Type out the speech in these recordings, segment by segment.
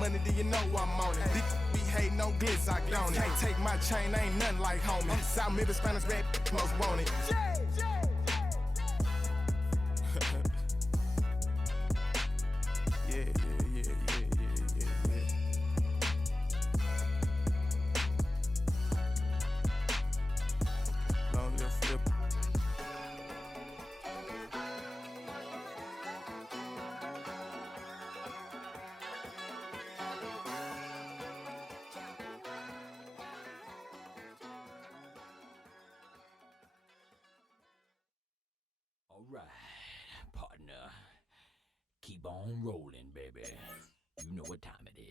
money, do you know I'm on it? We hate no glitz, I don't it. Can't take my chain, ain't nothing like homie. South Middle Spanish red, most want it. Yeah. Long little flip. All right, partner. Keep on rolling, baby. You know what time it is.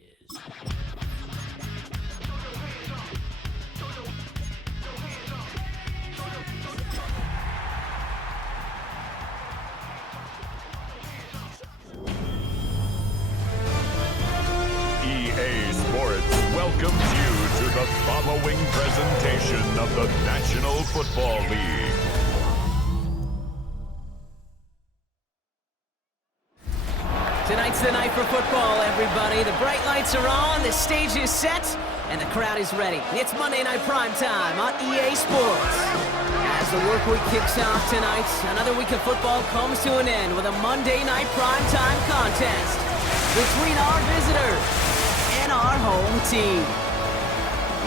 EA Sports welcomes you to the following presentation of the National Football League. Tonight's the night for football, everybody. The bright lights are on, the stage is set, and the crowd is ready. It's Monday Night Prime Time on EA Sports. As the work week kicks off tonight, another week of football comes to an end with a Monday Night Prime Time contest between our visitors and our home team.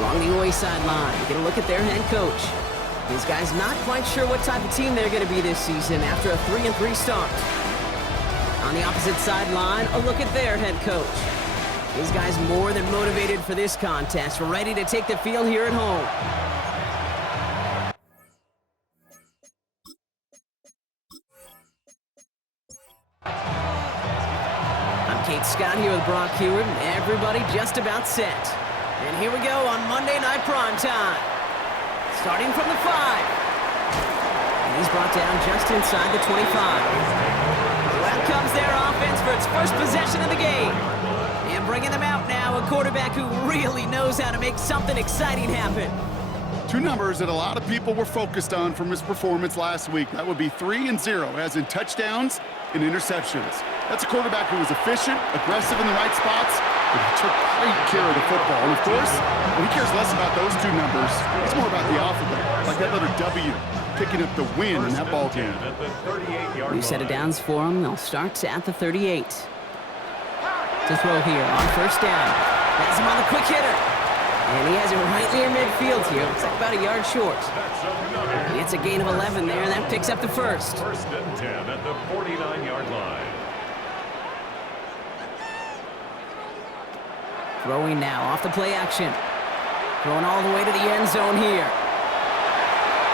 Along the away sideline, we get a look at their head coach. These guys not quite sure what type of team they're going to be this season after a 3-3 start. On the opposite sideline, a look at their head coach. These guys more than motivated for this contest, ready to take the field here at home. I'm Kate Scott here with Brock Hewitt, and everybody just about set. And here we go on Monday Night Prime Time. Starting from the 5. And he's brought down just inside the 25. Out comes their offense for its first possession of the game. And bringing them out now, a quarterback who really knows how to make something exciting happen. Two numbers that a lot of people were focused on from his performance last week. That would be 3 and 0, as in touchdowns and interceptions. That's a quarterback who was efficient, aggressive in the right spots, but he took great care of the football. And of course, he cares less about those two numbers. It's more about the alphabet, like that letter W, picking up the win in that ball game. New set of downs for him. They'll start at the 38. To throw here on first down. Has him on the quick hitter. And he has it right near midfield here. Looks like about a yard short. It's a gain of 11 there, and that picks up the first. First and 10 at the 49-yard line. Throwing now off the play action. Throwing all the way to the end zone here.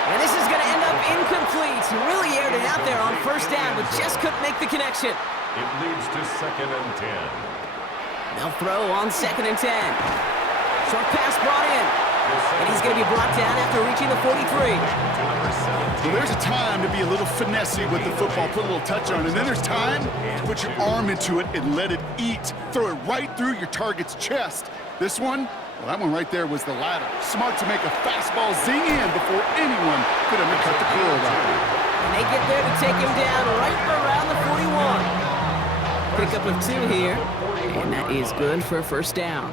And this is going to end up incomplete. He really aired it out there on first down, but just couldn't make the connection. It leads to 2nd and 10. They'll throw on 2nd and 10. Short pass brought in. And he's going to be brought down after reaching the 43. Well, there's a time to be a little finessey with the football, put a little touch on it. And then there's time to put your arm into it and let it eat. Throw it right through your target's chest. This one, well, that one right there was the latter. Smart to make a fastball zing in before anyone could undercut the quarterback. And they get there to take him down right around the 41. Pickup of 2 here. And that is good for a first down.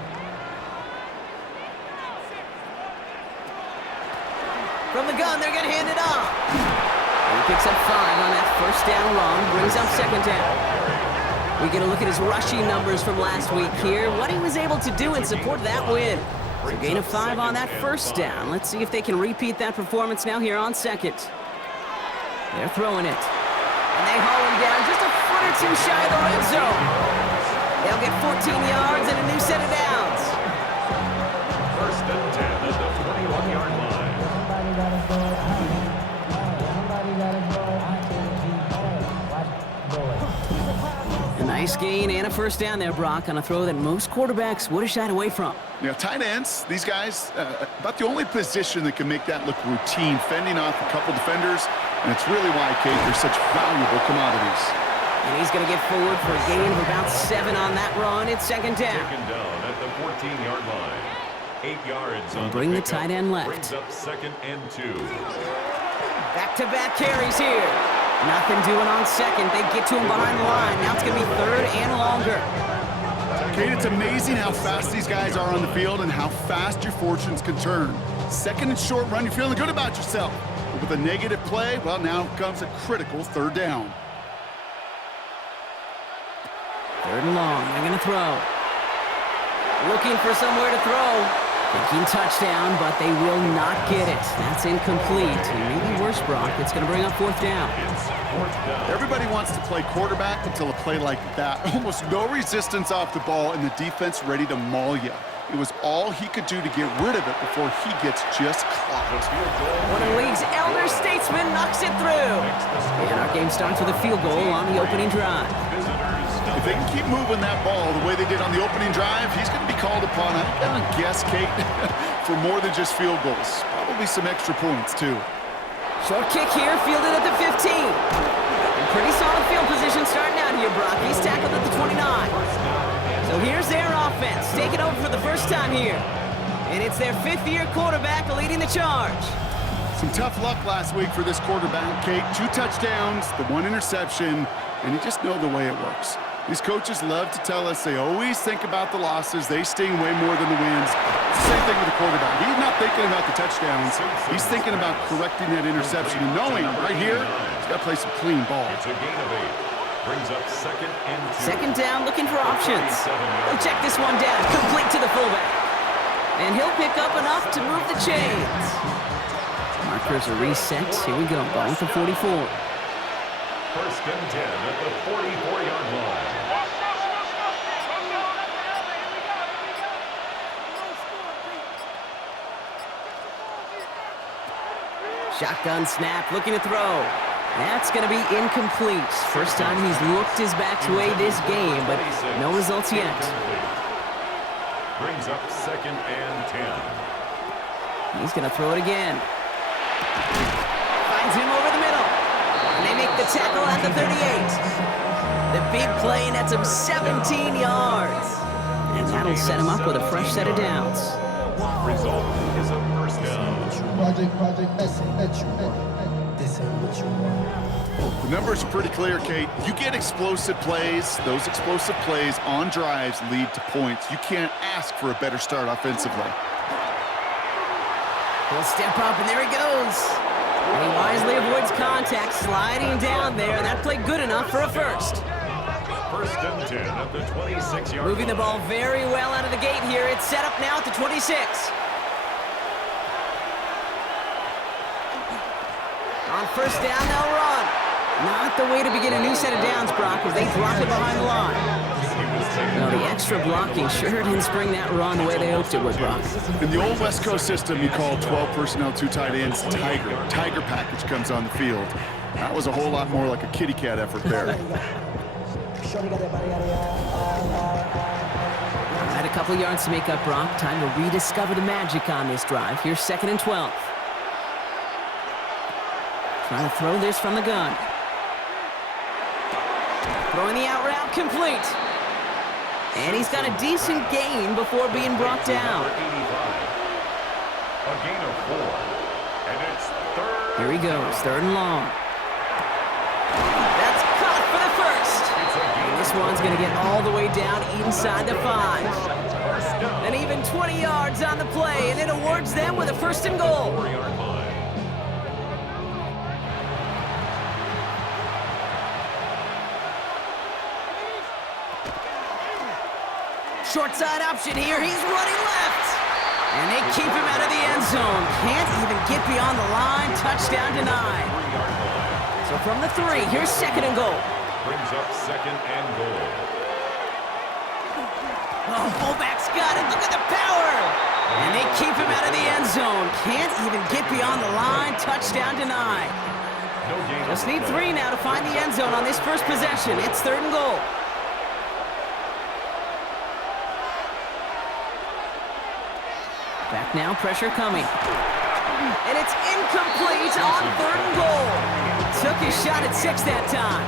From the gun, they're going to hand it off. And he picks up 5 on that first down run, brings up 2nd down. We get a look at his rushing numbers from last week here, what he was able to do in support of that win. So gain of 5 on that first down. Let's see if they can repeat that performance now here on 2nd. They're throwing it. And they haul him down just a foot or 2 shy of the red zone. They'll get 14 yards and a new set of downs. First and 10 at the 21-yard line. A nice gain and a first down there, Brock, on a throw that most quarterbacks would have shied away from. You know, tight ends, these guys, about the only position that can make that look routine, fending off a couple defenders, and it's really why, Kate, they're such valuable commodities. And he's going to get forward for a gain of about 7 on that run. It's 2nd down. 2nd down at the 14-yard line. 8 yards on bring the pickup. tight end left. Brings up 2nd and 2. Back-to-back carries here. Nothing doing on 2nd. They get to him behind the line. Now it's going to be 3rd and longer. Kate, it's amazing how fast these guys are on the field and how fast your fortunes can turn. Second and short run, you're feeling good about yourself. But with a negative play, well, now comes a critical third down. Third and long, they're going to throw. Looking for somewhere to throw. Thinking touchdown, but they will not get it. That's incomplete. And maybe worse, Brock, it's going to bring up fourth down. Everybody wants to play quarterback until a play like that. Almost no resistance off the ball and the defense ready to maul you. It was all he could do to get rid of it before he gets just clocked. One of the league's elder statesmen knocks it through. And our game starts with a field goal on the opening drive. If they can keep moving that ball the way they did on the opening drive, he's going to be called upon, I guess, Kate, for more than just field goals. Probably some extra points, too. Short kick here, fielded at the 15. Pretty solid field position starting out here, Brock. He's tackled at the 29. So here's their offense, taking over for the first time here. And it's their fifth-year quarterback leading the charge. Some tough luck last week for this quarterback, Kate. 2 touchdowns, the 1 interception, and you just know the way it works. These coaches love to tell us they always think about the losses. They sting way more than the wins. It's the same thing with the quarterback. He's not thinking about the touchdowns. He's thinking about correcting that interception and knowing right here, he's got to play some clean ball. It's a gain of 8. Brings up second and 2. Second down, looking for options. He'll check this one down, complete to the fullback. And he'll pick up enough to move the chains. Markers are reset. Here we go, ball at the 44. First and 10 at the 44-yard line. Shotgun snap, looking to throw. That's going to be incomplete. First time he's looked his back's way this game, but no results yet. Brings up second and 10. He's going to throw it again. Finds him over the middle. And they make the tackle at the 38. The big play nets him 17 yards. And that'll set him up with a fresh set of downs. Result is a first down. Project, this ain't what you want. The numbers are pretty clear, Kate. You get explosive plays. Those explosive plays on drives lead to points. You can't ask for a better start offensively. He'll step up, and there he goes. And he wisely avoids contact, sliding down there. That played good enough for a first. First and 10 at the 26-yard line. Moving the ball very well out of the gate here. It's set up now at the 26. On first down, they'll run. Not the way to begin a new set of downs, Brock, as they drop it behind the line. No, the extra blocking sure didn't spring that run the way they hoped it would, Brock. In the old West Coast system, you call 12 personnel, 2 tight ends, Tiger. Tiger package comes on the field. That was a whole lot more like a kitty cat effort there. All right, a couple yards to make up, Brock. Time to rediscover the magic on this drive. Here's second and 12. Trying to throw this from the gun. Throwing the out route complete. And he's got a decent gain before being brought down. A gain of 4. And it's third. Here he goes, third and long. That's caught for the first. And this one's going to get all the way down inside the 5. And even 20 yards on the play, and it awards them with a first and goal. 4-yard line. Short side option here. He's running left. And they keep him out of the end zone. Can't even get beyond the line. Touchdown denied. So from the 3, here's second and goal. Brings up second and goal. Oh, fullback's got it. Look at the power. And they keep him out of the end zone. Can't even get beyond the line. Touchdown denied. No gain. Just need 3 now to find the end zone on this first possession. It's third and goal. Back now, pressure coming. And it's incomplete on third and goal. Took his shot at 6 that time.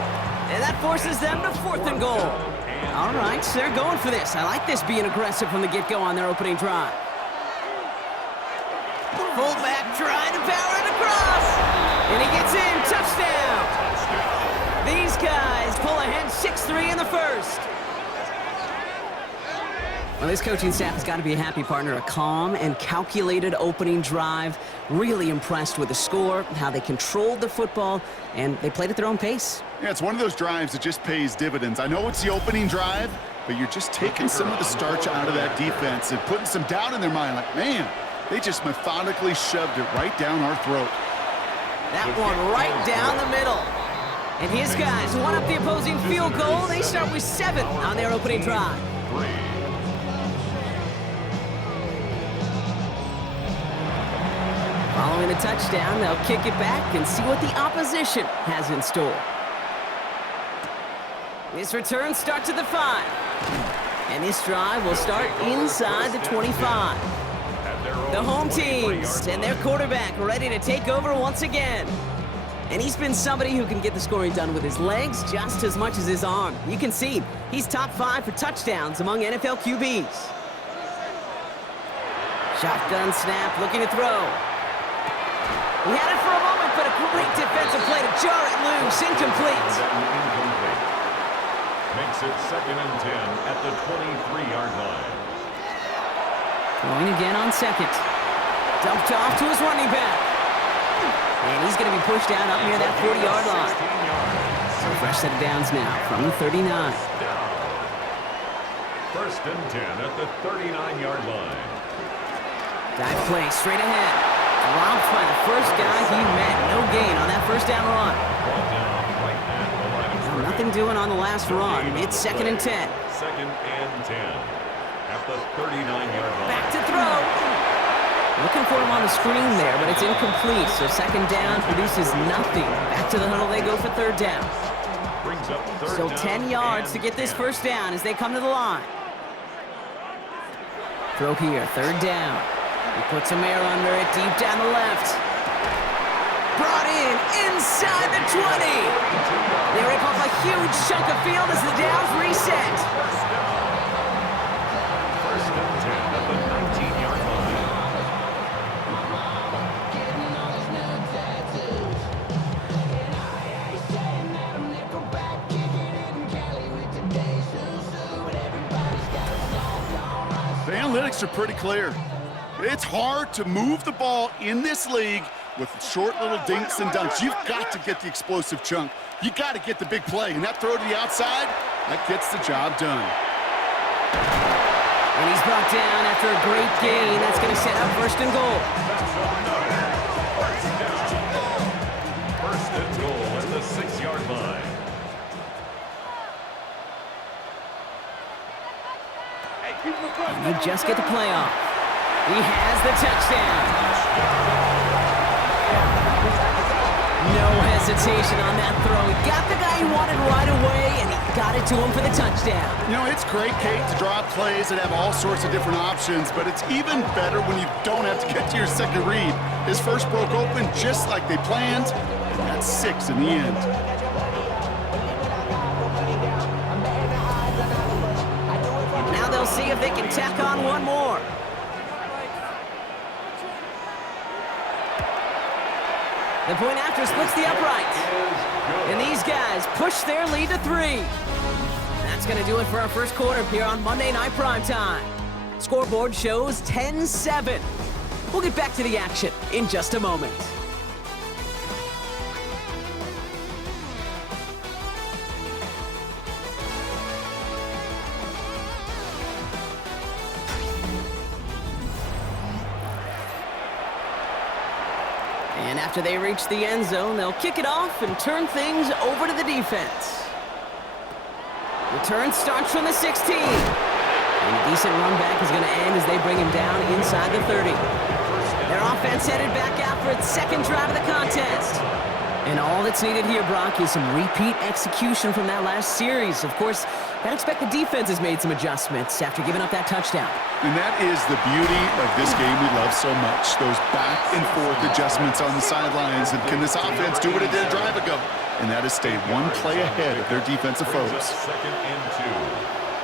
And that forces them to fourth and goal. All right, so they're going for this. I like this being aggressive from the get-go on their opening drive. Fullback trying to power it across. And he gets in. Touchdown. These guys pull ahead 6-3 in the first. Well, this coaching staff has got to be a happy partner. A calm and calculated opening drive. Really impressed with the score, how they controlled the football, and they played at their own pace. Yeah, it's one of those drives that just pays dividends. I know it's the opening drive, but you're just taking some of the starch out of that defense and putting some doubt in their mind. Like, man, they just methodically shoved it right down our throat. That one right down the middle. And his guys won up the opposing field goal. They start with 7 on their opening drive. Following the touchdown, they'll kick it back and see what the opposition has in store. This return starts at the 5. And this drive will start inside the 25. The home teams and their quarterback ready to take over once again. And he's been somebody who can get the scoring done with his legs just as much as his arm. You can see he's top 5 for touchdowns among NFL QBs. Shotgun snap, looking to throw. He had it for a moment, but a great defensive play to jar it loose. Incomplete. Makes it 2nd and 10 at the 23-yard line. Throwing again on 2nd. Dumped off to his running back. And he's going to be pushed down up near that 40-yard line. So fresh set of downs now from the 39. 1st and 10 at the 39-yard line. Dive play straight ahead. Dropped by the first guy he met. No gain on that first down run. Now, nothing doing on the last run. It's 2nd and 10. 2nd and 10 at the 39-yard line. Back to throw. Looking for him on the screen there, but it's incomplete. So 2nd down produces nothing. Back to the huddle they go for 3rd down. Brings up 3rd So down 10 yards to get this 10. first down as they come to the line. Throw here, 3rd down. He puts some air under it, deep down the left. Brought in, inside the 20. They rip off a huge chunk of field as the downs reset. 1st and 10 at the 19-yard line. The analytics are pretty clear. It's hard to move the ball in this league with short little dinks and dunks. You've got to get the explosive chunk. You got to get the big play. And that throw to the outside, that gets the job done. And he's brought down after a great gain. That's going to set up 1st and goal. 1st and goal at the 6-yard line. And they just get the play off. He has the touchdown. No hesitation on that throw. He got the guy he wanted right away, and he got it to him for the touchdown. You know, it's great, Kate, to draw up plays that have all sorts of different options, but it's even better when you don't have to get to your second read. His first broke open just like they planned, and that's 6 in the end. Now they'll see if they can tack on one more. The point after splits the uprights. And these guys push their lead to 3. That's going to do it for our first quarter here on Monday Night Primetime. Scoreboard shows 10-7. We'll get back to the action in just a moment. And after they reach the end zone, they'll kick it off and turn things over to the defense. Return starts from the 16. And a decent run back is going to end as they bring him down inside the 30. Their offense headed back out for its 2nd drive of the contest. And all that's needed here, Brock, is some repeat execution from that last series. Of course, I'd expect the defense has made some adjustments after giving up that touchdown. And that is the beauty of this game we love so much. Those back and forth adjustments on the sidelines. And can this offense do what it did a drive ago? And that is stay one play ahead of their defensive foes. 2nd and 2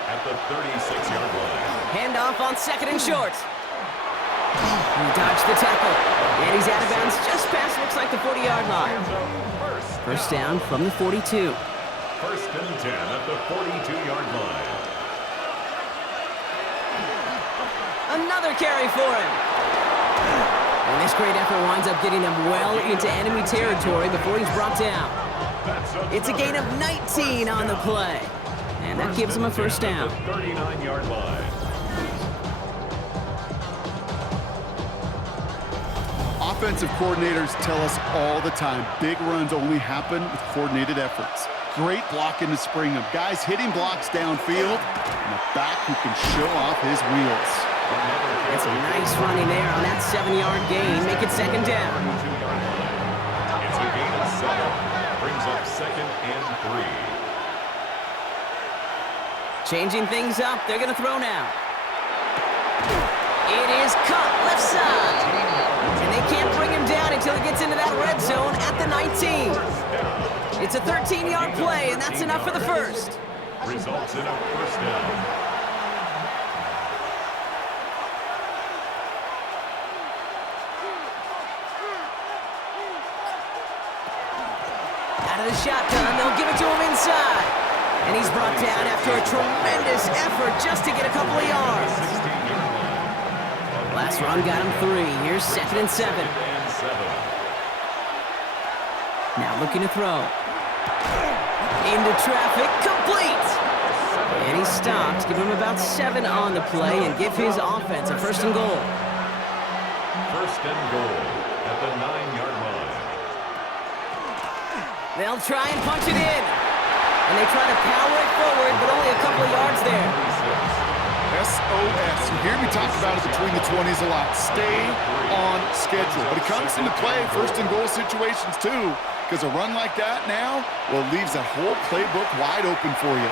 at the 36-yard line. Handoff on 2nd and short. He dodged the tackle. And he's out of bounds just past, looks like the 40-yard line. First down from the 42. 1st and 10 at the 42-yard line. Another carry for him. And this great effort winds up getting them well into enemy territory before he's brought down. It's a gain of 19 on the play. And that gives him a first down. 39-yard line. Offensive coordinators tell us all the time, big runs only happen with coordinated efforts. Great blocking to spring them. Guys hitting blocks downfield, and a back who can show off his wheels. That's a nice running there on that 7-yard gain. Make it second down. It's a gain of 7. Brings up 2nd and 3. Changing things up. They're going to throw now. It is caught left side. And they can't bring him down until he gets into that red zone at the 19. It's a 13-yard play, and that's enough for the first. Results in a first down. Out of the shotgun, they'll give it to him inside. And he's brought down after a tremendous effort just to get a couple of yards. Last run got him 3. Here's 2nd and 7. Now looking to throw. Into traffic, complete! And he stops, give him about 7 on the play, and give his offense a first and goal. First and goal at the 9-yard line. They'll try and punch it in. And they try to power it forward, but only a couple of yards there. SOS. You hear me talk about it between the 20s a lot. Stay on schedule. But it comes into play first and goal situations too, because a run like that now, well, leaves that whole playbook wide open for you.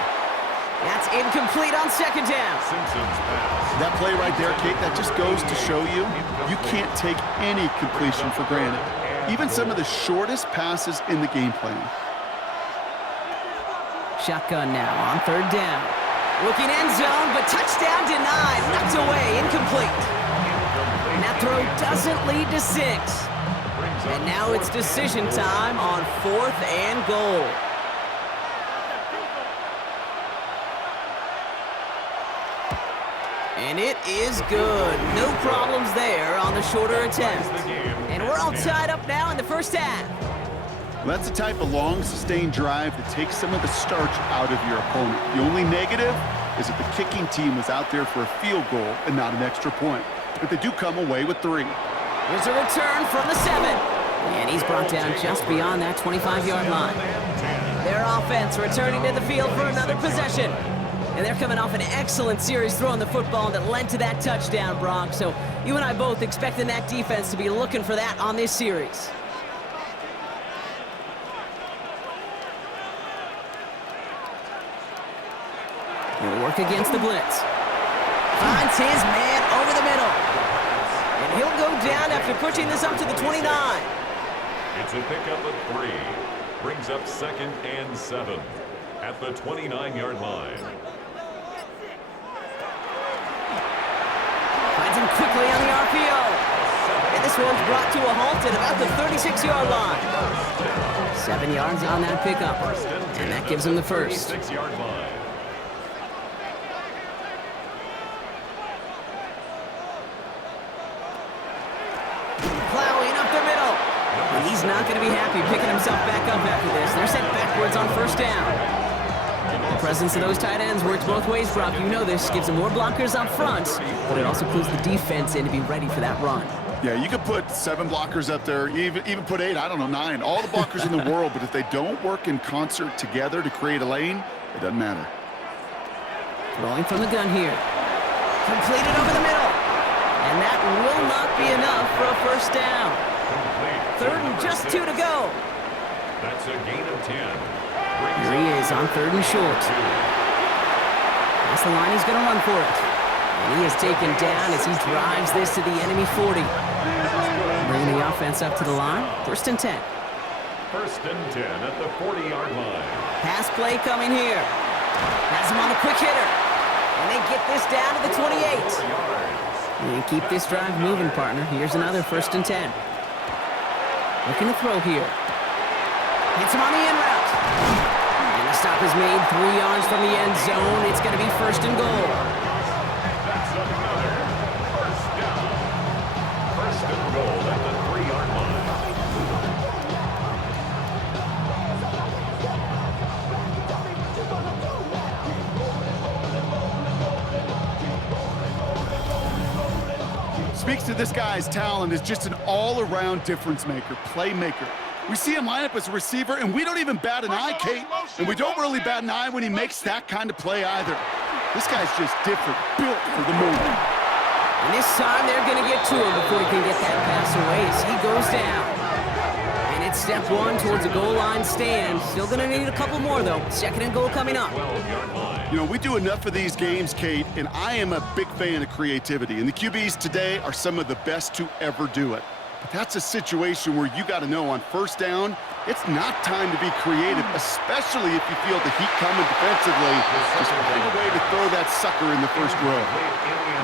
That's incomplete on second down. Simpson's pass. That play right there, Kate, that just goes to show you, you can't take any completion for granted. Even some of the shortest passes in the game plan. Shotgun now on third down. Looking end zone, but touchdown denied. Knocked away, incomplete. And that throw doesn't lead to 6. And now it's decision time on 4th and goal. And it is good. No problems there on the shorter attempt. And we're all tied up now in the first half. Well, that's the type of long, sustained drive that takes some of the starch out of your opponent. The only negative is that the kicking team was out there for a field goal and not an extra point. But they do come away with 3. Here's a return from the 7. And he's brought down just beyond that 25-yard line. Their offense returning to the field for another possession. And they're coming off an excellent series throwing the football that led to that touchdown, Brock. So you and I both expecting that defense to be looking for that on this series. He'll work against the blitz. Finds his man over the middle. And he'll go down after pushing this up to the 29. It's a pickup of 3. Brings up 2nd and 7 at the 29-yard line. Finds him quickly on the RPO. And this one's brought to a halt at about the 36-yard line. 7 yards on that pickup. And that gives him the first. 36-yard line. Plowing up the middle. And he's not going to be happy picking himself back up after this. They're sent backwards on first down. The presence of those tight ends works both ways, Brock. You know this. Gives them more blockers up front, but it also clues the defense in to be ready for that run. Yeah, you could put 7 blockers up there, even put 8, I don't know, 9. All the blockers in the world, but if they don't work in concert together to create a lane, it doesn't matter. Throwing from the gun here. Completed over the middle. And that will not be enough for a first down. Third and just 2 to go. That's a gain of 10. Here he is on third and short. That's the line he's going to run for it. And he is taken down as he drives this to the enemy 40. Bringing the offense up to the line. First and 10. First and 10 at the 40-yard line. Pass play coming here. Has him on the quick hitter. And they get this down to the 28. And keep this drive moving, partner. Here's another first and 10. Looking to throw here. Hits him on the in route. And the stop is made 3 yards from the end zone. It's going to be first and goal. speaks to this guy's talent as just an all-around difference maker, playmaker. We see him line up as a receiver, and we don't even bat an eye, Kate. And we don't really bat an eye when he makes that kind of play either. This guy's just different, built for the moment. And this time they're going to get to him before he can get that pass away as he goes down. And it's step one towards a goal line stand. Still going to need a couple more, though. Second and goal coming up. You know, we do enough of these games, Kate, and I am a big fan of creativity. And the QBs today are some of the best to ever do it. But that's a situation where you got to know on first down, it's not time to be creative, especially if you feel the heat coming defensively. Just find a way to throw that sucker in the first row.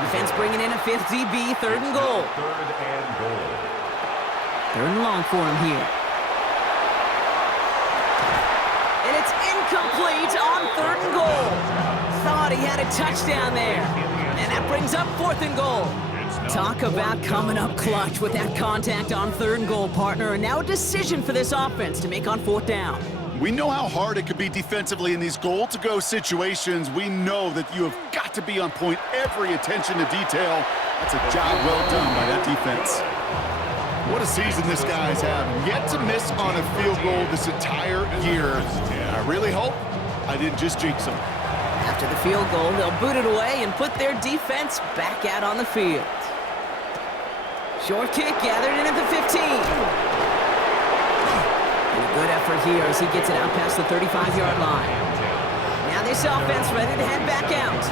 Defense bringing in a fifth DB, third and goal. Third and long for him here. And it's incomplete on third and goal. Thought he had a touchdown there. And that brings up fourth and goal. Talk about coming up clutch with that contact on third and goal, partner. And now a decision for this offense to make on fourth down. We know how hard it could be defensively in these goal-to-go situations. We know that you have got to be on point, every attention to detail. That's a job well done by that defense. What a season this guy's having. Yet to miss on a field goal this entire year. I really hope I didn't just jinx him. After the field goal, they'll boot it away and put their defense back out on the field. Short kick gathered in at the 15. And a good effort here as he gets it out past the 35-yard line. Now this offense ready to head back out.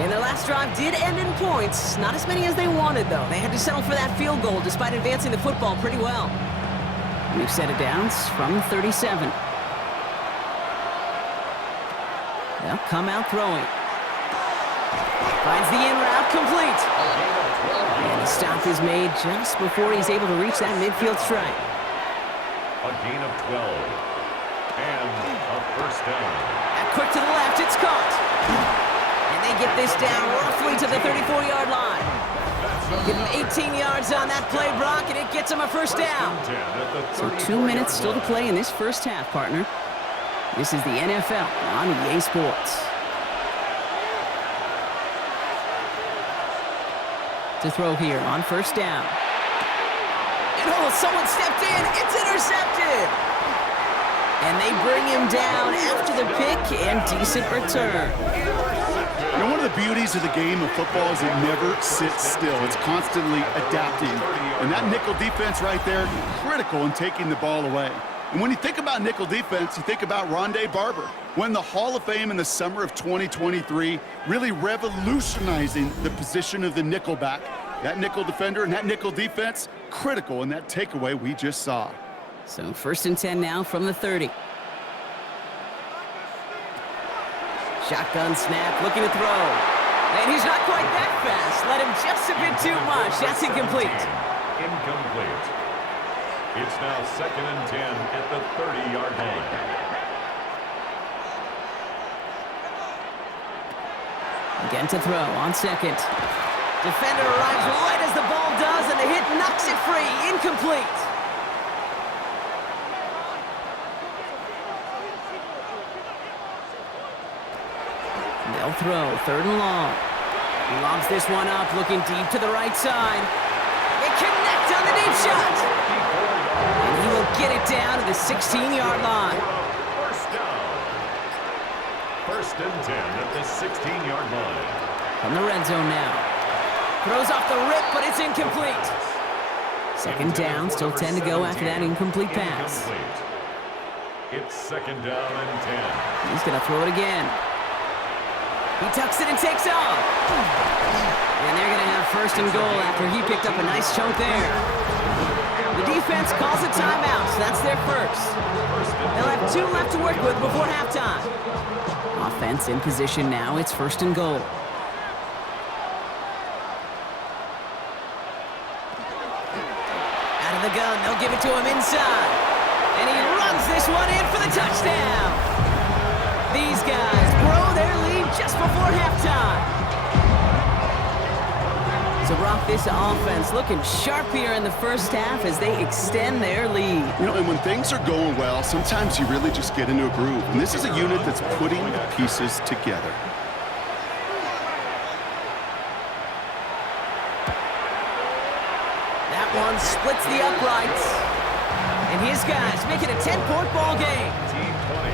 And their last drive did end in points. Not as many as they wanted, though. They had to settle for that field goal despite advancing the football pretty well. We've set it down from 37. They'll come out throwing. Finds the in route complete. And the stop is made just before he's able to reach that midfield strike. A gain of 12. And a first down. And quick to the left, it's caught. And they get this down roughly to the 34-yard line. Give him 18 yards on that play, Brock, and it gets him a first down. So 2 minutes still to play in this first half, partner. This is the NFL on EA Sports. To throw here on first down. And oh, someone stepped in. It's intercepted. And they bring him down after the pick and decent return. You know, one of the beauties of the game of football is it never sits still. It's constantly adapting. And that nickel defense right there, critical in taking the ball away. And when you think about nickel defense, you think about Rondé Barber, won the Hall of Fame in the summer of 2023, really revolutionizing the position of the nickelback. That nickel defender and that nickel defense, critical in that takeaway we just saw. So first and 10 now from the 30. Shotgun snap, looking to throw. And he's not quite that fast. Let him just a bit too much. That's incomplete. Incomplete. It's now second and 10 at the 30-yard line. Again to throw on second. Defender arrives right as the ball does, and the hit knocks it free. Incomplete. They'll throw, third and long. He lobs this one up, looking deep to the right side. They connect on the deep shot. And he will get it down to the 16-yard line. First down. First and 10 at the 16-yard line. From the red zone now. Throws off the rip, but it's incomplete. Second down, still 10 to go after that incomplete pass. It's second down and 10. He's going to throw it again. He tucks it and takes off. And they're going to have first and goal after he picked up a nice chunk there. The defense calls a timeout, so that's their first. They'll have 2 left to work with before halftime. Offense in position now. It's first and goal. Out of the gun, they'll give it to him inside. And he runs this one in for the touchdown. These guys grow their lead just before halftime. So, Brock, this offense looking sharp here in the first half as they extend their lead. You know, and when things are going well, sometimes you really just get into a groove. And this is a unit that's putting the pieces together. that one splits the uprights. And his guys make it a 10-point ball game. Team 20,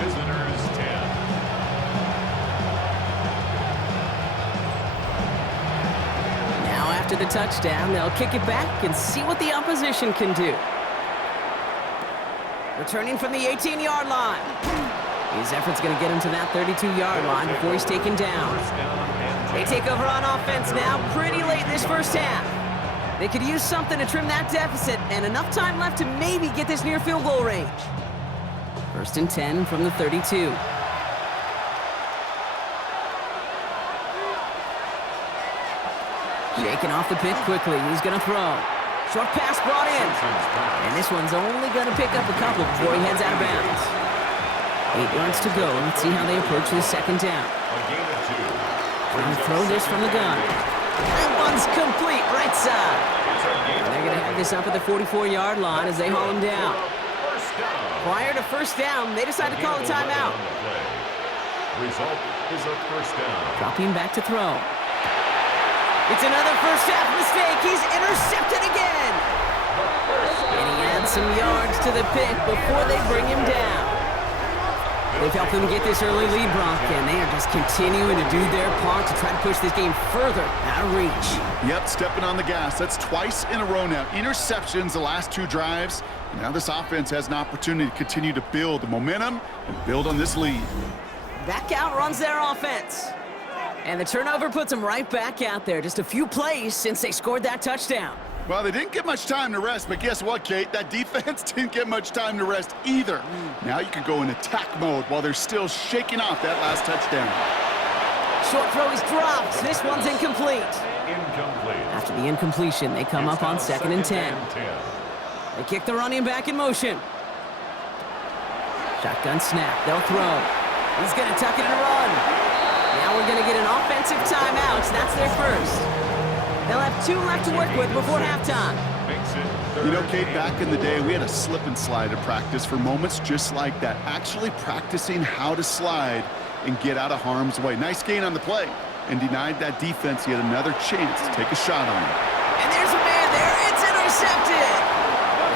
visitors 10. Now after the touchdown, they'll kick it back and see what the opposition can do. Returning from the 18-yard line. His effort's going to get him to that 32-yard line before he's taken down. They take over on offense now pretty late in this first half. They could use something to trim that deficit and enough time left to maybe get this near field goal range. 1st and 10 from the 32. Shaking off the pick quickly. He's going to throw. Short pass brought in. And this one's only going to pick up a couple before he heads out of bounds. 8 yards to go. Let's see how they approach this second down. Trying to throw this from the gun. That one's complete, right side. And they're going to have this up at the 44-yard line as they haul him down. Prior to first down, they decide to call a timeout. Result is a first down. Dropping back to throw. It's another first half mistake. He's intercepted again. And he adds some yards to the pick before they bring him down. They've helped them get this early lead, Brock, and they are just continuing to do their part to try to push this game further out of reach. Yep, stepping on the gas. That's twice in a row now. Interceptions the last 2 drives. And now this offense has an opportunity to continue to build the momentum and build on this lead. Back out runs their offense. And the turnover puts them right back out there. Just a few plays since they scored that touchdown. Well, they didn't get much time to rest, but guess what, Kate? That defense didn't get much time to rest either. Now you can go in attack mode while they're still shaking off that last touchdown. Short throw is dropped. This one's incomplete. Incomplete. After the incompletion, they come up on 2nd and 10. They kick the running back in motion. Shotgun snap. They'll throw. He's going to tuck it and run. Now we're going to get an offensive timeout. That's their first. They'll have 2 left to work with before halftime. You know, Kate, back in the day, we had a slip and slide to practice for moments just like that. Actually practicing how to slide and get out of harm's way. Nice gain on the play and denied that defense yet another chance to take a shot on him. And there's a man there. It's intercepted.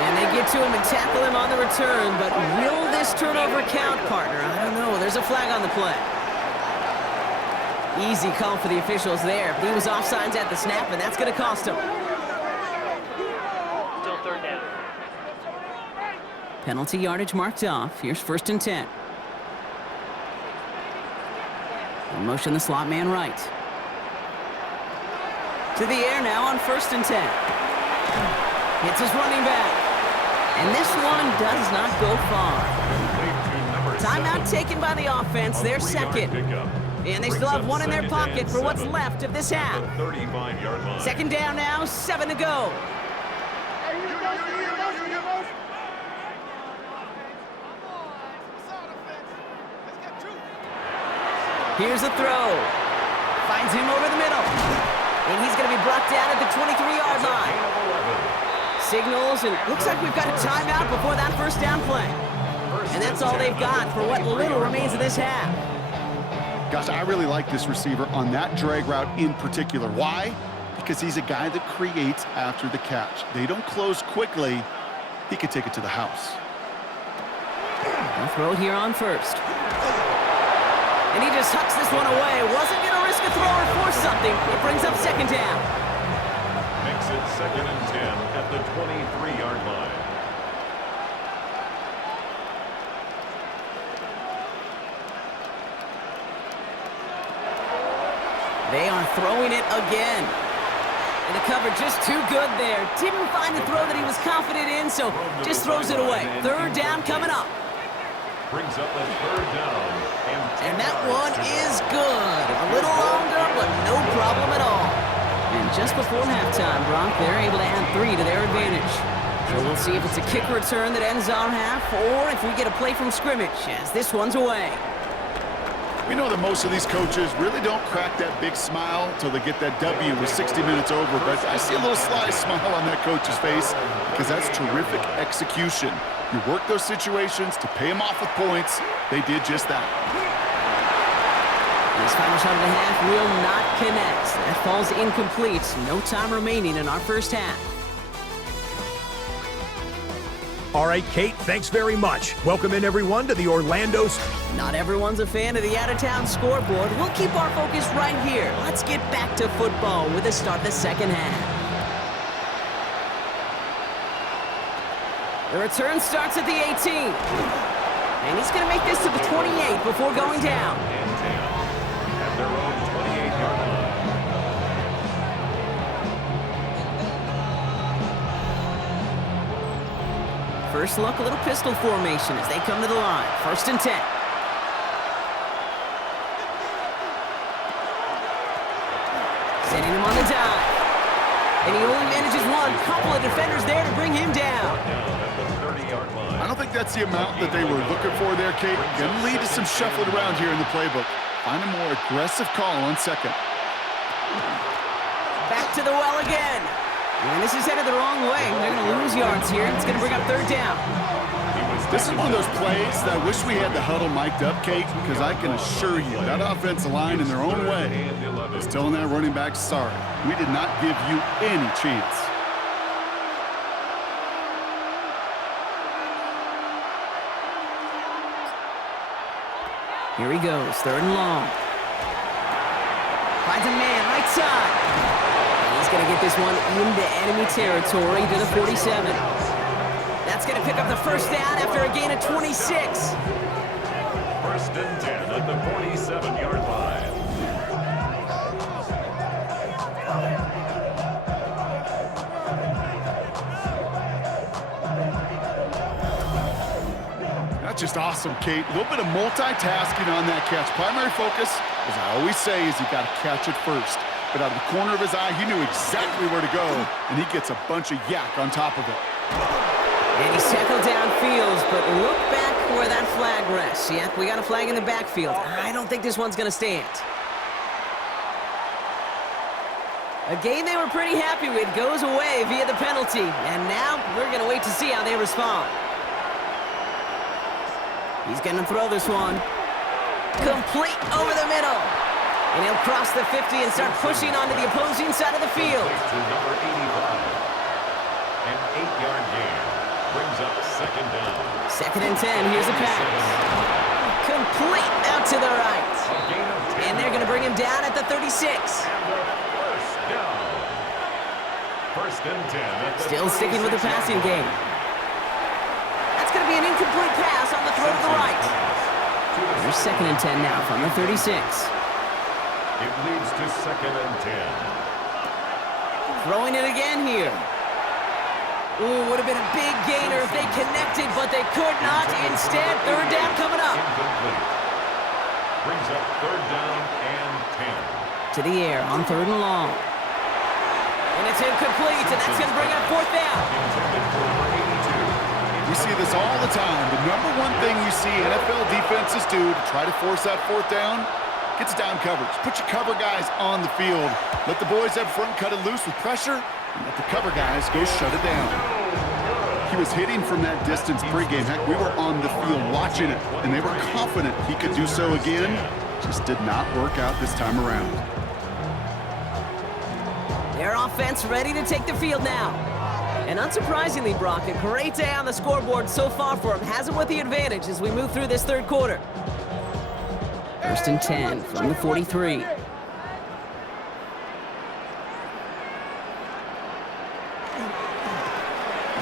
And they get to him and tackle him on the return. But will this turnover count, partner? I don't know. There's a flag on the play. Easy call for the officials there. He was offsides at the snap, and that's going to cost him. Still 3rd down. Penalty yardage marked off. Here's 1st and 10. In motion, the slot man right. To the air now on 1st and 10. Hits his running back. And this one does not go far. Timeout taken by the offense. Their second. And they still have 1 in their pocket for what's left of this half. 2nd down now, 7 to go. Here's a throw. Finds him over the middle. And he's going to be brought down at the 23-yard line. Signals, and looks like we've got a timeout before that first down play. And that's all they've got for what little remains of this half. Gosh, I really like this receiver on that drag route in particular. Why? Because he's a guy that creates after the catch. They don't close quickly. He could take it to the house. They'll throw it here on 1st. And he just hucks this one away. Wasn't going to risk a throw or force something. It brings up 2nd down. Makes it 2nd and 10 at the 23-yard line. They are throwing it again. And the cover just too good there. Didn't find the throw that he was confident in, so just throws it away. 3rd down coming up. Brings up a 3rd down. And that one is good. A little longer, but no problem at all. And just before halftime, Brock, they're able to add 3 to their advantage. So we'll see if it's a kick return that ends our half, or if we get a play from scrimmage, as this one's away. We know that most of these coaches really don't crack that big smile until they get that W with 60 minutes over, but I see a little sly smile on that coach's face because that's terrific execution. You work those situations to pay them off with points. They did just that. This final shot of the half will not connect. That falls incomplete. No time remaining in our first half. All right, Kate, thanks very much. Welcome in, everyone, to the Orlando... Not everyone's a fan of the out-of-town scoreboard. We'll keep our focus right here. Let's get back to football with the start of the second half. The return starts at the 18. And he's going to make this to the 28 before going down. And 10 at their own 28-yard line. First look, a little pistol formation as they come to the line. 1st and 10. Setting him on the dive. And he only manages one. Couple of defenders there to bring him down. Down at the 30-yard line. I don't think that's the amount that they were looking for there, Kate. Gonna lead to some shuffling around here in the playbook. Find a more aggressive call on second. Back to the well again. And this is headed the wrong way. They're going to lose yards here. It's going to bring up 3rd down. This is one of those plays that I wish we had the huddle mic'd up, Kate, because I can assure you that offensive line in their own way is telling that running back, sorry, we did not give you any chance. Here he goes, 3rd and long. Finds a man, right side. And he's going to get this one into enemy territory to the 47. That's going to pick up the 1st down after a gain of 26. 1st and 10 at the 47-yard line. That's just awesome, Kate. A little bit of multitasking on that catch. Primary focus, as I always say, is you got to catch it first. But out of the corner of his eye, he knew exactly where to go, and he gets a bunch of yak on top of it. And he's tackled downfield, but look back where that flag rests. Yep, we got a flag in the backfield. I don't think this one's going to stand. A game they were pretty happy with goes away via the penalty. And now we're going to wait to see how they respond. He's going to throw this one. Complete over the middle. And he'll cross the 50 and start pushing onto the opposing side of the field. To number 85. An 8-yard gain. Brings up 2nd down. 2nd and 10. Here's a pass. Complete out to the right. A gain of 10. And they're going to bring him down at the 36. And the 1st down. 1st and 10 at the Still sticking with the passing game. That's going to be an incomplete pass on the throw to the right. Here's 2nd and 10 now from the 36. It leads to 2nd and 10. Throwing it again here. Ooh, would have been a big gainer if they connected, but they could not. Instead, 3rd down coming up. Incomplete. Brings up 3rd down and 10. To the air on 3rd and long. And it's incomplete, and that's going to bring up 4th down. Intended for number 82. We see this all the time. The number one thing you see NFL defenses do to try to force that 4th down, gets down coverage. Put your cover guys on the field. Let the boys up front cut it loose with pressure, and let the cover guys go shut it down. He was hitting from that distance pregame. Heck, we were on the field watching it, and they were confident he could do so again. Just did not work out this time around. Their offense ready to take the field now. And unsurprisingly, Brock, a great day on the scoreboard so far for him. Has him with the advantage as we move through this 3rd quarter. 1st and 10 from the 43.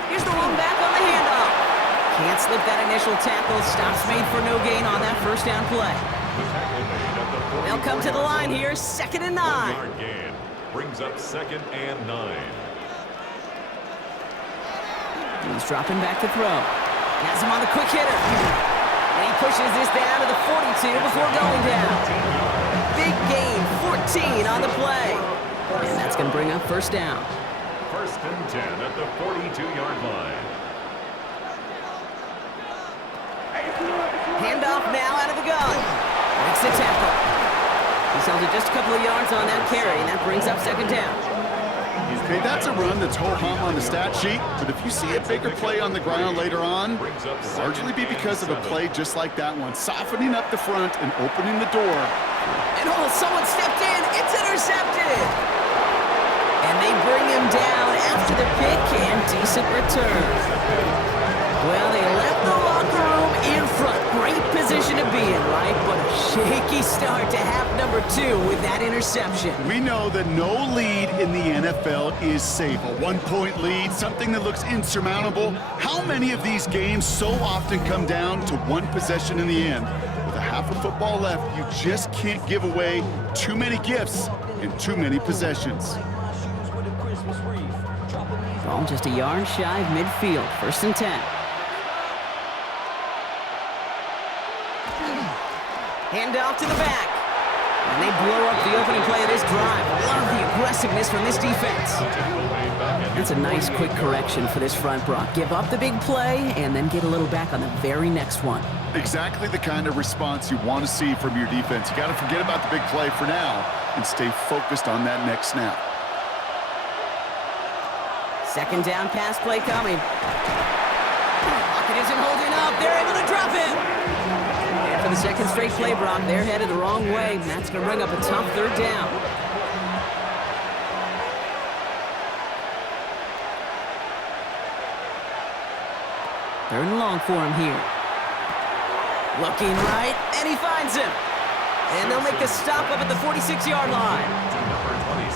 Here's the one back on the handoff. Can't slip that initial tackle. Stops made for no gain on that 1st down play. They'll come to the line here, 2nd and 9. 1-yard gain. Brings up 2nd and 9. He's dropping back to throw. Has him on the quick hitter. And he pushes this down to the 42 before going down. Big gain, 14 on the play. And that's going to bring up 1st down. 1st and 10 at the 42-yard line. Handoff now out of the gun. Makes the tackle. He's held it just a couple of yards on that carry, and that brings up 2nd down. Okay, that's a run that's ho-hum on the stat sheet, but if you see a bigger play on the ground later on, it'll largely be because of a play just like that one, softening up the front and opening the door. And oh, someone stepped in. It's intercepted. And they bring him down after the pick and decent return. shaky start to half number 2 with that interception. We know that no lead in the NFL is safe. A one-point lead, something that looks insurmountable. How many of these games so often come down to one possession in the end? With a half of football left, you just can't give away too many gifts and too many possessions. Ball just a yard shy of midfield. 1st and 10. Hand off to the back. And they blow up the opening play of this drive. Love the aggressiveness from this defense. That's a nice quick correction for this front, Brock. Give up the big play and then get a little back on the very next one. Exactly the kind of response you want to see from your defense. You got to forget about the big play for now and stay focused on that next snap. 2nd down pass play coming. Pocket isn't holding up. They're able to drop it. And for the 2nd straight play, Brock, they're headed the wrong way, and that's going to bring up a tough 3rd down. Third and long for him here. Looking right, and he finds him. And they'll make the stop up at the 46-yard line.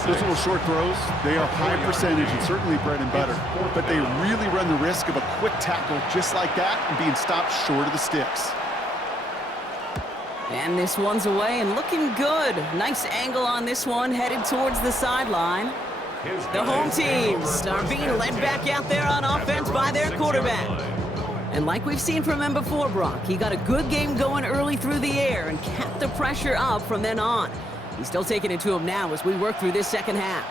Those little short throws, they are high percentage and certainly bread and butter, but they really run the risk of a quick tackle just like that and being stopped short of the sticks. And this one's away and looking good. Nice angle on this one, headed towards the sideline. The home teams are being led back out there on offense by their quarterback. And like we've seen from him before, Brock, he got a good game going early through the air and kept the pressure up from then on. He's still taking it to him now as we work through this 2nd half.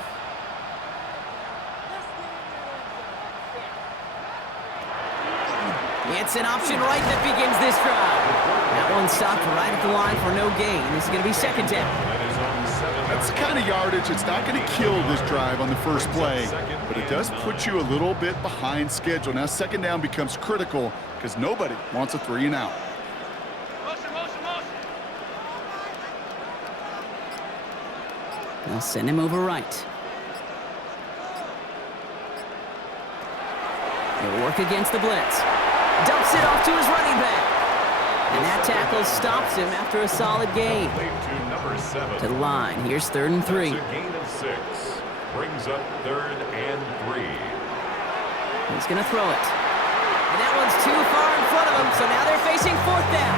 It's an option right that begins this drive. That one stopped right at the line for no gain. This is going to be 2nd down. That's the kind of yardage it's not going to kill this drive on the first play, but it does put you a little bit behind schedule. Now 2nd down becomes critical because nobody wants a 3 and out. They'll send him over right. They'll work against the blitz. Dumps it off to his running back. And that tackle stops him after a solid gain. To the line. Here's 3rd and 3. That's a gain of 6. Brings up 3rd and 3. He's going to throw it. And that one's too far in front of him, so now they're facing 4th down.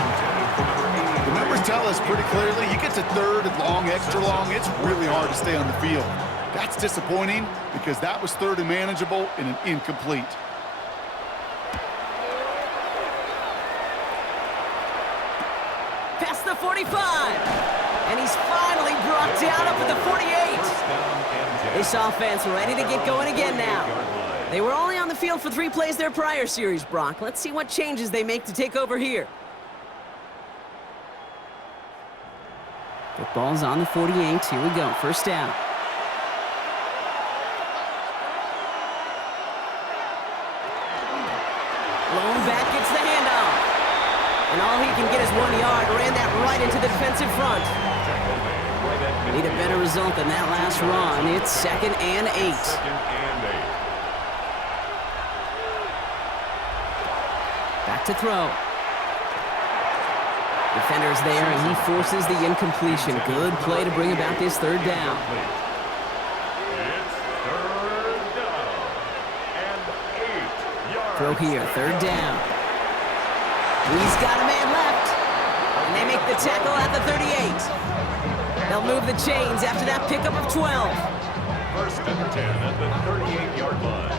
The numbers tell us pretty clearly, you get to 3rd and long, extra long, it's really hard to stay on the field. That's disappointing because that was 3rd and manageable and an incomplete. Past the 45. And he's finally brought down up at the 48. This offense ready to get going again now. They were only on the field for 3 plays their prior series, Brock. Let's see what changes they make to take over here. Football's on the 48. Here we go. 1st down. Lone back gets the handoff. And all he can get is 1 yard. Ran that right into the defensive front. Need a better result than that last run. It's 2nd and 8. Back to throw. Defender's there, and he forces the incompletion. Good play to bring about this 3rd down. It's 3rd down and 8 yards. Throw here, 3rd down. He's got a man left. And they make the tackle at the 38. They'll move the chains after that pickup of 12. 1st and 10 at the 38-yard line.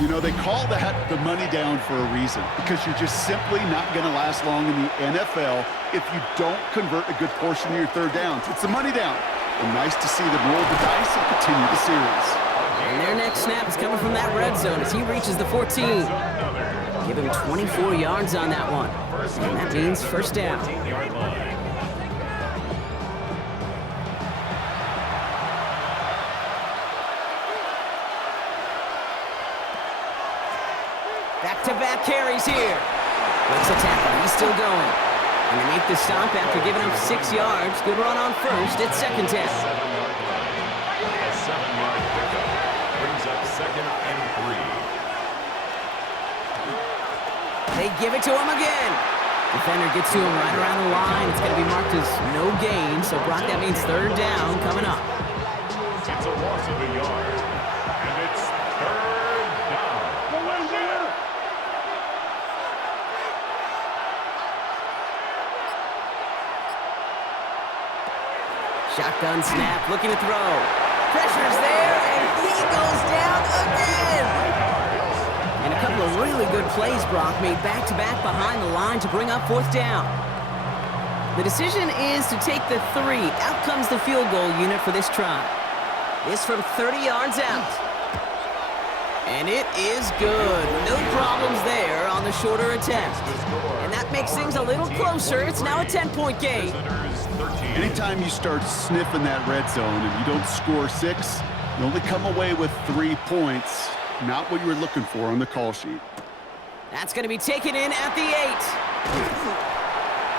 You know, they call that the money down for a reason because you're just simply not going to last long in the NFL if you don't convert a good portion of your 3rd downs. It's the money down. And nice to see them roll the dice and continue the series. And their next snap is coming from that red zone as he reaches the 14. Give him 24 yards on that one. And that means 1st down. Back-to-back carries here. Breaks a tackle. He's still going. And they make the stop after giving him 6 yards. Good run on 1st. It's 2nd down. A 7-yard pickup brings up 2nd and 3. give it to him again. Defender gets to him right around the line. It's going to be marked as no gain. So, Brock, that means third down coming up. It's a loss of a yard. And it's third down. Shotgun snap, looking to throw. Pressure's there, and he goes down again. And a couple of really good plays, Brock, made back-to-back behind the line to bring up fourth down. The decision is to take the 3. Out comes the field goal unit for this try. This from 30 yards out. And it is good. No problems there on the shorter attempt. And that makes things a little closer. It's now a 10-point game. Anytime you start sniffing that red zone and you don't score 6, you only come away with 3 points. Not what you were looking for on the call sheet. That's going to be taken in at the 8.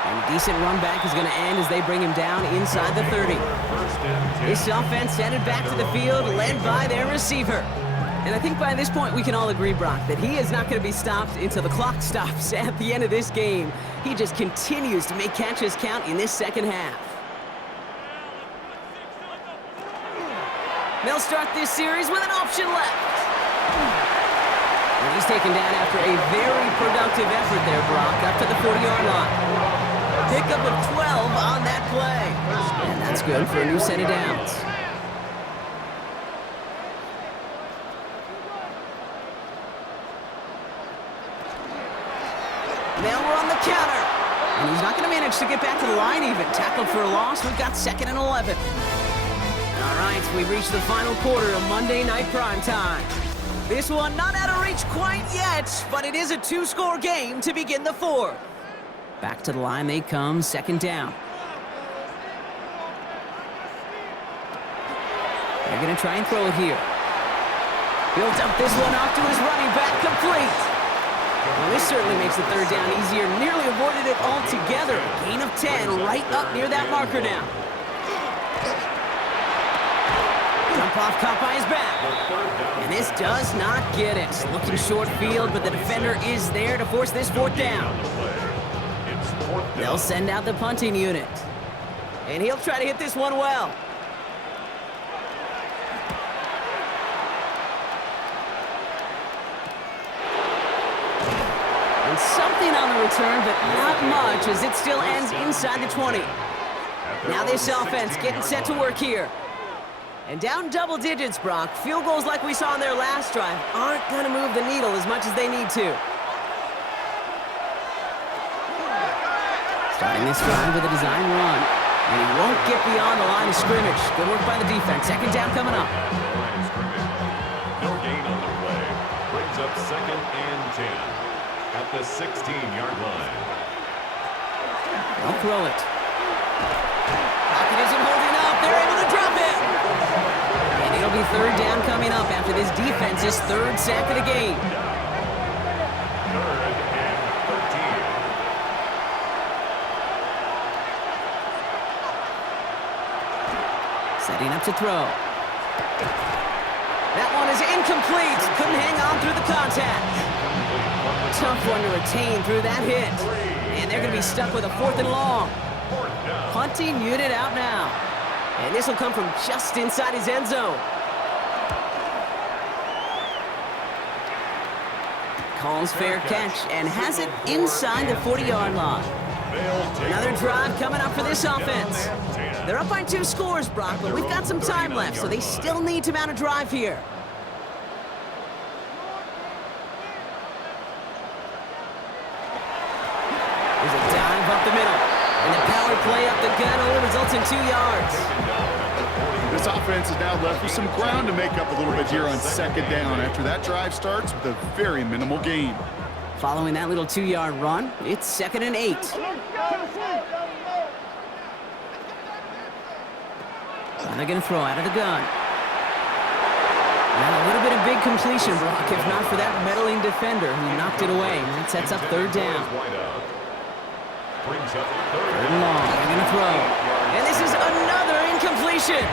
And a decent run back is going to end as they bring him down inside the 30. This offense headed back to the field, led by their receiver. And I think by this point we can all agree, Brock, that he is not going to be stopped until the clock stops at the end of this game. He just continues to make catches count in this second half. They'll start this series with an option left. And he's taken down after a very productive effort there, Brock, up to the 40-yard line. Pickup of 12 on that play. And that's good for a new set of downs. Now we're on the counter. And he's not going to manage to get back to the line even. Tackled for a loss. We've got 2nd and 11. All right, we've reached the final quarter of Monday Night Primetime. This one not out of reach quite yet, but it is a 2-score game to begin the 4th. Back to the line they come, 2nd down. They're going to try and throw it here. Builds up this one off to his running back, complete. Well, this certainly makes the 3rd down easier. Nearly avoided it altogether. Gain of 10 right up near that marker now. Jump off caught by his back. And this does not get it. Looking short field, but the defender is there to force this 4th down. They'll send out the punting unit. And he'll try to hit this one well. And something on the return, but not much, as it still ends inside the 20. Now this offense getting set to work here. And down double digits, Brock. Field goals like we saw in their last drive aren't going to move the needle as much as they need to. Starting this drive with a design run. And he won't get beyond the line of scrimmage. Good work by the defense. 2nd down coming up. No gain on the play. Brings up 2nd and 10 at the 16-yard line. They'll throw it. Pocket isn't holding up. They're able to drop it. And it'll be 3rd down coming up after this defense's 3rd sack of the game. 3rd and 13. Setting up to throw. That one is incomplete. Couldn't hang on through the contact. Tough one to retain through that hit. And they're going to be stuck with a 4th and long. Punting unit out now. And this will come from just inside his end zone. Calls fair catch and has it inside the 40-yard line. Another drive coming up for this offense. They're up by 2 scores, Brock, but we've got some time left, so they still need to mount a drive here. There's a dive up the middle. And the power play up the gut only results in 2 yards. This offense is now left with some ground to make up a little bit here on 2nd down after that drive starts with a very minimal gain. Following that little 2-yard run, it's 2nd and 8. Now they're going to throw out of the gun. And a little bit of big completion, Brock, if not for that meddling defender who knocked it away. And that sets up 3rd down. Brings up 3rd and long. They're going to throw. And this is another incompletion.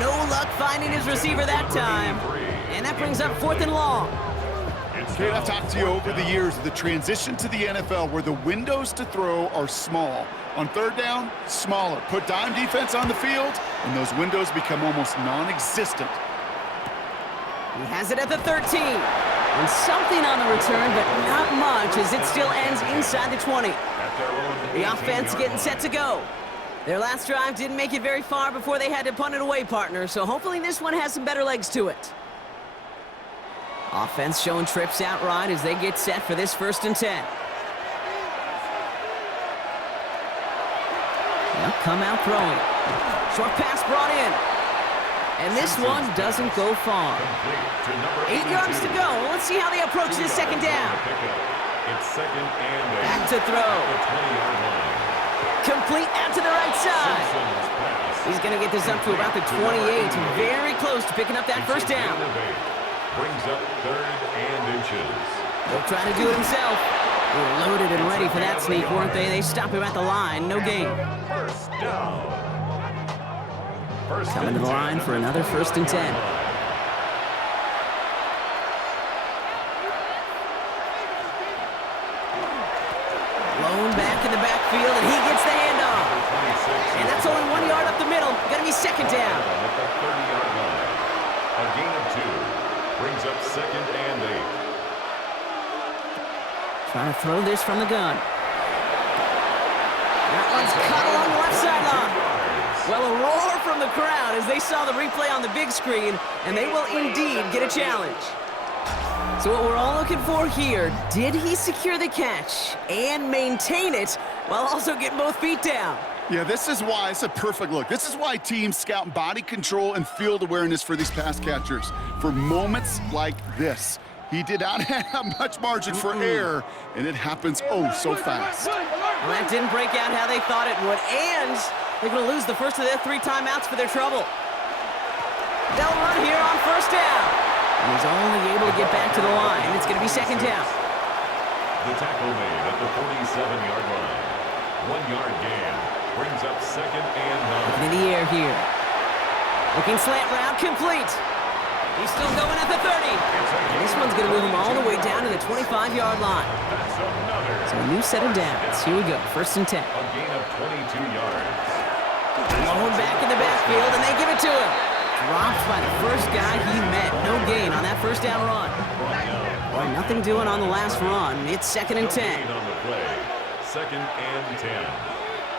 No luck finding his receiver that time. And that brings up 4th and long. Kate, I've talked to you over the years of the transition to the NFL where the windows to throw are small. On third down, smaller. Put dime defense on the field, and those windows become almost non-existent. He has it at the 13. And something on the return, but not much as it still ends inside the 20. The offense getting set to go. Their last drive didn't make it very far before they had to punt it away, partner, so hopefully this one has some better legs to it. Offense showing trips out right as they get set for this 1st and 10. They'll come out throwing. Short pass brought in. And this one doesn't go far. 8 yards to go. Let's see how they approach this 2nd down. It's 2nd and 8. Back to throw. The 20-yard line. Complete out to the right side. He's going to get this up to about the 28. Very close to picking up that 1st down. Brings up 3rd and inches. He'll try to do it himself. They were loaded and ready for that sneak, weren't they? They stop him at the line. No gain. 1st down. Coming to the line for another 1st and 10. Blown back in the backfield, and he gets the handoff. And that's only 1 yard up the middle. Going to be 2nd down. At the 30-yard line. A gain of 2. Brings up 2nd and 8. Trying to throw this from the gun. That one's caught along the left sideline. Well, a roar from the crowd as they saw the replay on the big screen, and they will indeed get a challenge. So what we're all looking for here, did he secure the catch and maintain it while also getting both feet down? Yeah, this is why it's a perfect look. This is why teams scout body control and field awareness for these pass catchers. For moments like this. He did not have much margin for error, and it happens oh so fast. Well, that didn't break out how they thought it would, and they're going to lose the first of their 3 timeouts for their trouble. They'll run here on 1st down. And he's only able to get back to the line. It's going to be 2nd down. The tackle made at the 47-yard line. 1 yard gain. Brings up 2nd and 9. In the air here. Looking slant route complete. He's still going at the 30. And this one's going to move him all the way down to the 25-yard line. So a new set of downs. Here we go. 1st and 10. A gain of 22 yards. Blown back in the backfield, and they give it to him. Dropped by the first guy he met. No gain on that 1st down run. Boy, nothing doing on the last run. It's 2nd and 10. Gain on the play. 2nd and 10.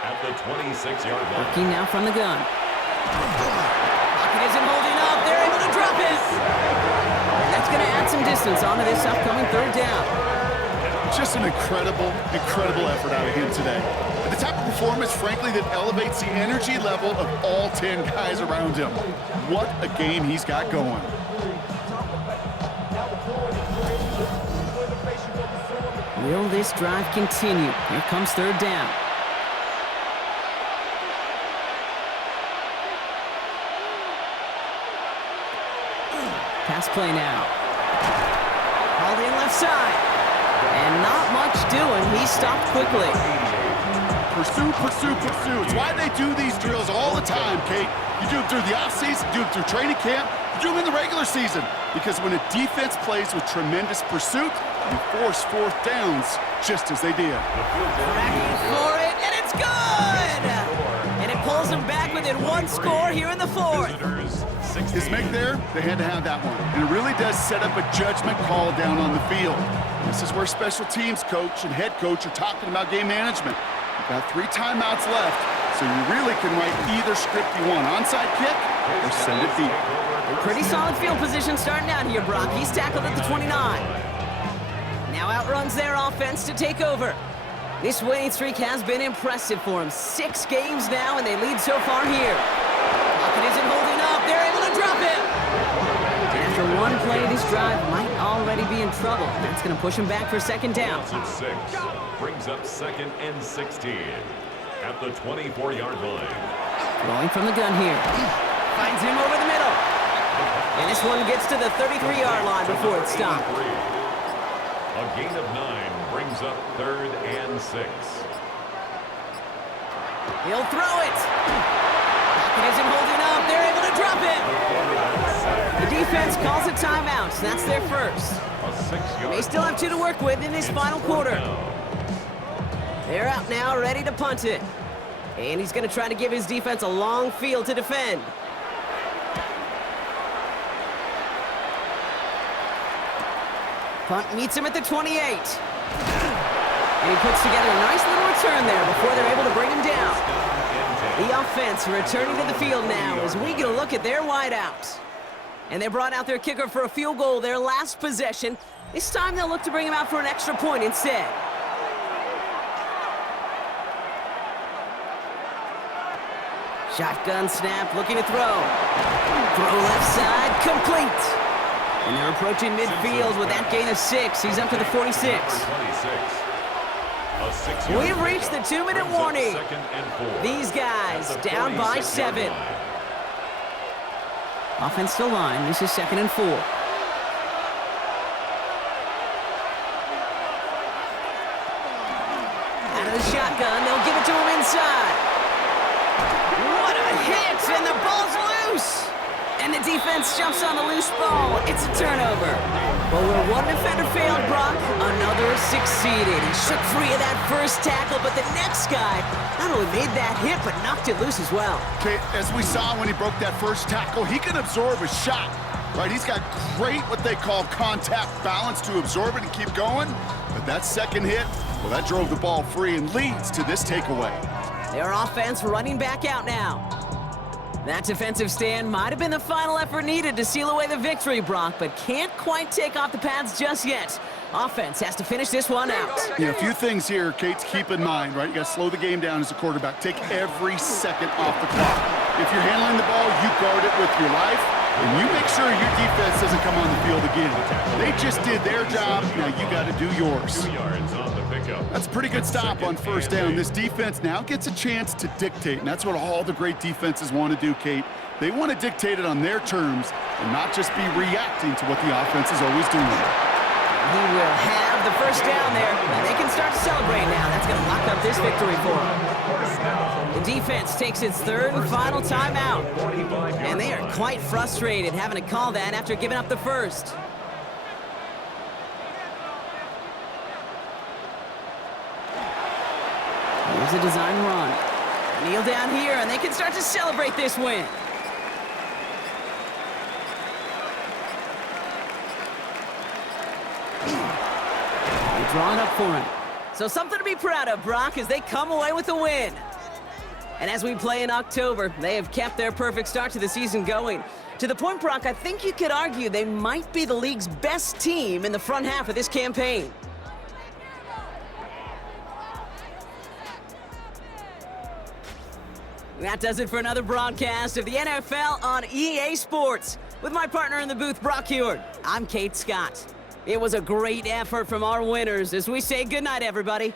At the 26-yard line. Working now from the gun. Pocket isn't holding up. They're able to drop it. And that's going to add some distance onto this upcoming 3rd down. Just an incredible effort out of him today. And the type of performance, frankly, that elevates the energy level of all 10 guys around him. What a game he's got going. Will this drive continue? Here comes 3rd down. Pass play now. Called in left side. And not much doing. He stopped quickly. Pursue, pursue, pursue. It's why they do these drills all the time, Kate. You do them through the offseason, you do them through training camp, you do them in the regular season. Because when a defense plays with tremendous pursuit, you force 4th downs just as they did. Cracking for it, and it's good! And it pulls them back within 1 score here in the 4th. His make there, they had to have that one. And it really does set up a judgment call down on the field. This is where special teams coach and head coach are talking about game management. You've got 3 timeouts left, so you really can write either script you want. Onside kick or send it deep. Pretty solid field position starting out here, Brock. He's tackled at the 29. Now outruns their offense to take over. This winning streak has been impressive for him. 6 games now, and they lead so far here. Pocket isn't holding up. They're able to drop him. And after 1 play, this drive might already be in trouble. That's going to push him back for 2nd down. It's 6. Brings up 2nd and 16. At the 24-yard line. Throwing from the gun here. Finds him over the middle. And this one gets to the 33-yard line before it's stopped. A gain of 9 brings up 3rd and 6. He'll throw it. Pocket isn't holding up. They're able to drop it. The defense calls a timeout. That's their first. They still have 2 to work with in this final quarter. They're out now, ready to punt it. And he's going to try to give his defense a long field to defend. Punt meets him at the 28. And he puts together a nice little return there before they're able to bring him down. The offense returning to the field now as we get a look at their wideouts. And they brought out their kicker for a field goal their last possession. This time they'll look to bring him out for an extra point instead. Shotgun snap, looking to throw. Throw left side, complete. And they're approaching midfield with that gain of 6. He's up to the 46. We've reached the 2-minute warning. These guys down by 7. Offense still line. This is 2nd and 4. Out of the shotgun, they'll give it to him inside. What a hit, and the ball's loose. And the defense jumps on the loose ball. It's a turnover. Well, where one defender failed, Brock, another succeeded. He shook free of that first tackle, but the next guy not only made that hit, but knocked it loose as well. Okay, as we saw when he broke that first tackle, he can absorb a shot, right? He's got great, what they call contact balance to absorb it and keep going. But that second hit, well, that drove the ball free and leads to this takeaway. Their offense running back out now. That defensive stand might have been the final effort needed to seal away the victory, Brock, but can't quite take off the pads just yet. Offense has to finish this one out. Yeah, a few things here, Kate, to keep in mind, right? You got to slow the game down as a quarterback. Take every second off the clock. If you're handling the ball, you guard it with your life, and you make sure your defense doesn't come on the field again. They just did their job. Now you got to do yours. 2 yards on the pickup. That's a pretty good stop on first down. This defense now gets a chance to dictate, and that's what all the great defenses want to do, Kate. They want to dictate it on their terms and not just be reacting to what the offense is always doing. He will have the first down there, and they can start to celebrate now. That's going to lock up this victory for them. The defense takes its 3rd and final timeout, and they are quite frustrated having to call that after giving up the first. Here's a design run. Kneel down here, and they can start to celebrate this win. They draw it up for him. So something to be proud of, Brock, as they come away with a win. And as we play in October, they have kept their perfect start to the season going. To the point, Brock, I think you could argue they might be the league's best team in the front half of this campaign. That does it for another broadcast of the NFL on EA Sports. With my partner in the booth, Brock Heward, I'm Kate Scott. It was a great effort from our winners as we say goodnight, everybody.